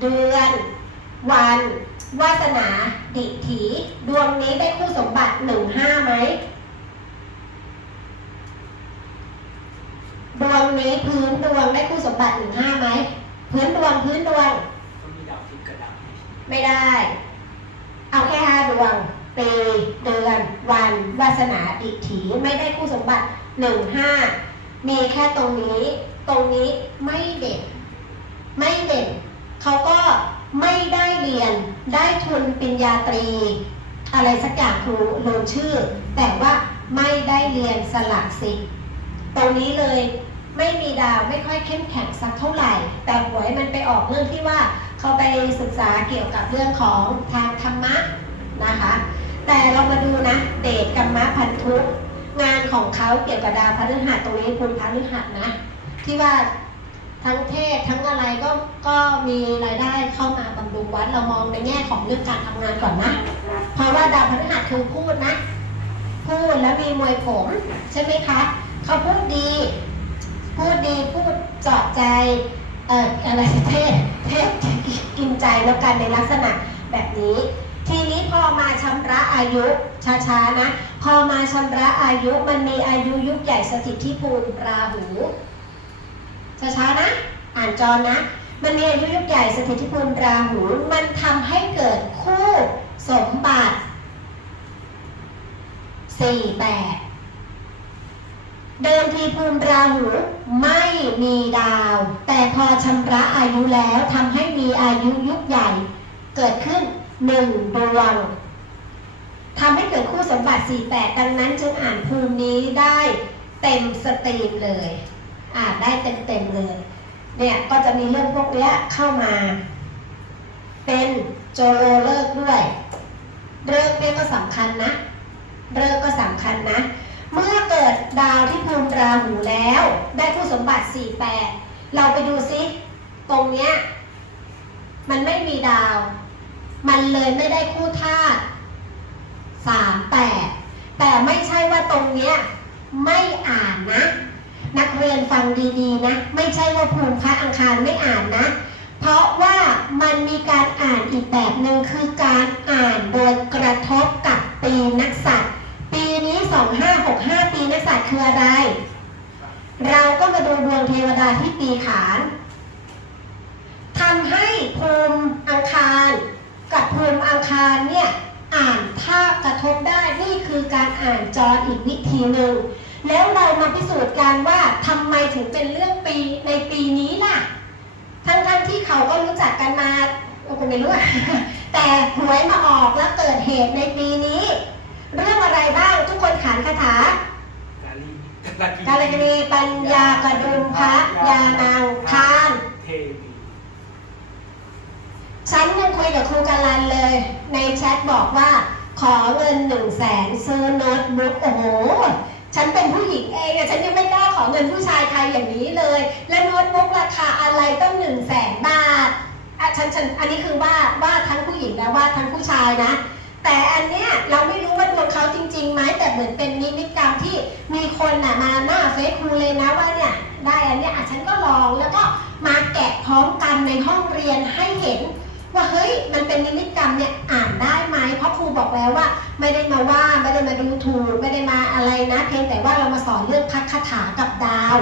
เดือน วัน วาสนา ดิถี ดวงนี้ได้คู่สมบัติหนึ่งห้าไหม ดวงนี้พื้นดวงได้คู่สมบัติหนึ่งห้าไหม พื้นดวงพื้นดวง ไม่ได้ เอาแค่ห้าดวงปีเดือน วัน วาสนาดิถีไม่ได้คู่สมบัติหนึ่งห้ามีแค่ตรงนี้ ตรงนี้ไม่เด่น ไม่เด่น เขาก็ไม่ได้เรียน ได้ทุนปริญญาตรี อะไรสักอย่างครูลืมชื่อ แต่ว่าไม่ได้เรียนสลักสิทธิ์ตรงนี้เลยไม่มีดาวไม่ค่อยเข้มแข็งสักเท่าไหร่ แต่หวยมันไปออกเรื่องที่ว่าเขาไปศึกษาเกี่ยวกับเรื่องของทางธรรมะนะคะ แต่เรามาดูนะเดชกรรมะพันธุงานของเขาเกี่ยวกับดาวพฤหัสตรงนี้คุณพฤหัสนะ ที่ว่า ทั้งเทศทั้งอะไรก็ก็มีรายได้เข้ามาบำรุงวัดเรามองในแง่ของเรื่องการทำงานก่อนนะ เพราะว่าดาวพฤหัสคือพูดนะ พูดแล้วมีมวยผม ใช่ไหมคะเขาพูดดี พูดดีพูดเจาะใจเอ่ออะไรเทศเทศกินใจแล้วกันในลักษณะแบบนี้ ทีนี้พอมาชำระอายุช้าๆนะ พอมาชำระอายุมันมีอายุยุคใหญ่สถิตที่ภูมิราหู ช้าๆนะ อ่านจอนะ มันมีอายุยุคใหญ่สถิตที่ภูมิราหู มันทำให้เกิดคู่สมบัติสี่แปดเดิมทีภูมิราหูไม่มีดาว แต่พอชำระอายุแล้วทำให้มีอายุยุคใหญ่ เกิดขึ้นหนึ่งดวงทำให้เกิดคู่สมบัติ 48 ดังนั้นจึงอ่านภูมินี้ได้เต็มสตรีมเลย อ่านได้เต็มๆเลย เนี่ยก็จะมีเรื่องพวกนี้เข้ามา เป็นโจโลเลิกด้วยเลิกเนี่ยก็สำคัญนะเลิกก็สำคัญนะ เมื่อเกิดดาวที่ภูมิราหูแล้ว ได้คู่สมบัติ48เราไปดูซิ ตรงเนี้ยมันไม่มีดาว มันเลยไม่ได้คู่ธาตุ38แต่ไม่ใช่ว่าตรงเนี้ยไม่อ่านนะ นักเรียนฟังดีๆนะ ไม่ใช่ว่าภูมิพระอังคารไม่อ่านนะ เพราะว่ามันมีการอ่านอีกแบบหนึ่งคือการอ่านโดยกระทบกับปีนักษัตร์ปีนี้ 2565 ปีนักษัตร์คืออะไร เราก็มาดูดวงเทวดาที่ปีขานทำให้ภูมิอังคารกับภูมิอังคารเนี่ยอ่านภาพกระทบได้นี่คือการอ่านจออีกวิธีหนึ่ง แล้วเรามาพิสูจน์กันว่าทำไมถึงเป็นเรื่องปีในปีนี้ล่ะ ทั้งๆที่เขาก็รู้จักกันมาเราก็ไม่รู้อะแต่หวยมาออกแล้วเกิดเหตุในปีนี้ เรื่องอะไรบ้างทุกคนขานคาถากาลีกาลกินีปัญญากระดุมพระยานางทานเทวีฉันยังคุยกับครูกาลันเลย ในแชทบอกว่า ขอเงินหนึ่งแสนซื้อโน้ตบุ๊กโอ้โห ฉันเป็นผู้หญิงเองอะฉันยังไม่กล้าขอเงินผู้ชายใครอย่างนี้เลย และโน้ตบุ๊กราคาอะไรต้องหนึ่งแสนบาทอะฉันฉันอันนี้คือว่าว่าทั้งผู้หญิงและว่าทั้งผู้ชายนะ แต่อันเนี้ยเราไม่รู้ว่าดวงเขาจริงๆไหมแต่เหมือนเป็นนิมิตกรรมที่มีคนน่ะมาหน้าเฟซครูเลยนะว่าเนี่ยได้อันเนี้ยอะฉันก็ลองแล้วก็มาแกะพร้อมกันในห้องเรียนให้เห็น ว่าเฮ้ยมันเป็นนิมิตกรรมเนี่ยอ่านได้ไหมเพราะครูบอกแล้วว่า ไม่ได้มาว่าไม่ได้มาดูถูกไม่ได้มาอะไรนะ เพียงแต่ว่าเรามาสอนเรื่องพักคาถากับดาว